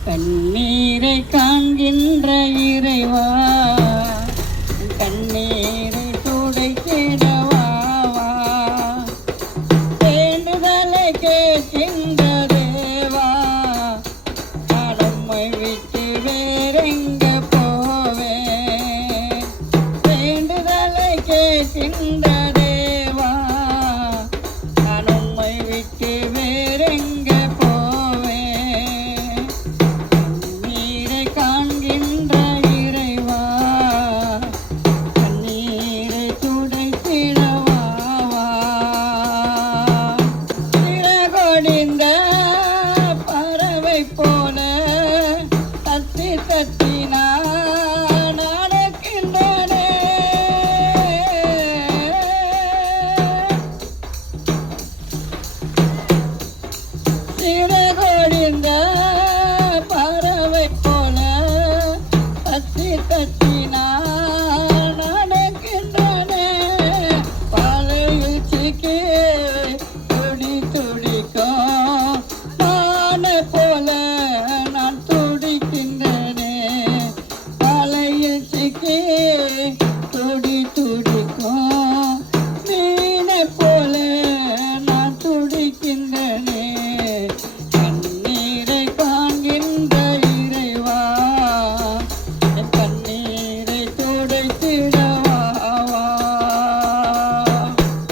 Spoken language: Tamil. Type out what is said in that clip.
கண்ணீரை காண்கின்ற இறைவா கண்ணீரை துடைக்கிடவாவா வேண்டுதலை கேட்கின்ற தேவா கடமை விட்டு வேறெங்க போவே? வேண்டுதலை கேட்கின்ற தட்டினால் நடக்கின்றனே. பழையில் சிக்கி துடி துடிக்கும். நானே போல நான் துடிக்கின்றனே. பழையில் சிக்கி துடி துடிக்கும். நீனை போல நான் துடிக்கின்றனே.